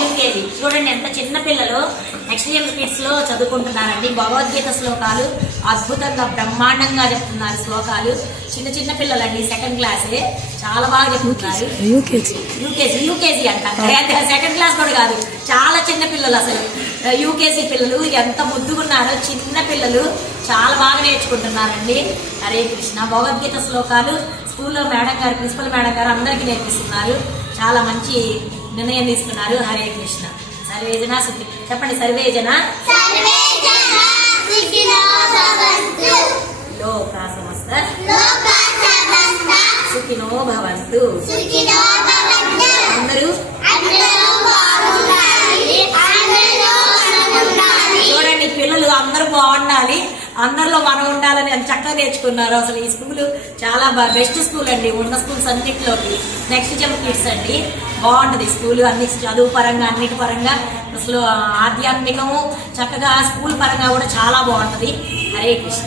UKG. చూడండి ఎంత చిన్న పిల్లలు ఎక్స్ట్రీఎం కిడ్స్ లో చదువుకుంటున్నారండి. భగవద్గీత శ్లోకాలు అద్భుతంగా బ్రహ్మాండంగా చెప్తున్నారు. శ్లోకాలు చిన్న చిన్న పిల్లలండి, సెకండ్ క్లాసే, చాలా బాగా చెప్తున్నారు. యూకేజీ అంట, సెకండ్ క్లాస్ కూడా కాదు, చాలా చిన్న పిల్లలు. అసలు యూకేజీ పిల్లలు ఎంత ముద్దుగున్నారో, చిన్న పిల్లలు చాలా బాగా నేర్చుకుంటున్నారండి. హరే కృష్ణ. భగవద్గీత శ్లోకాలు స్కూల్లో మేడం గారు, ప్రిన్సిపల్ మేడం గారు అందరికీ నేర్పిస్తున్నారు. చాలా మంచి నిర్ణయం తీసుకున్నారు. హరే కృష్ణ. సర్వేజన సుఖి చెప్పండి. సర్వేజన లోకా సమస్త సుఖినో భవంతు. అందరూ చూడండి, పిల్లలు అందరూ బాగుండాలి, అందరిలో మనం ఉండాలని అని చక్కగా నేర్చుకున్నారు. అసలు ఈ స్కూల్ చాలా బెస్ట్ స్కూల్ అండి, ఉన్న స్కూల్స్ అన్నింటిలోకి. నెక్స్ట్ జంప్ కిడ్స్ అండి, బాగుంటది స్కూల్. అన్ని చదువు పరంగా, అన్నిటి పరంగా, అసలు ఆధ్యాత్మికము చక్కగా, స్కూల్ పరంగా కూడా చాలా బాగుంటది. హరే కృష్ణ.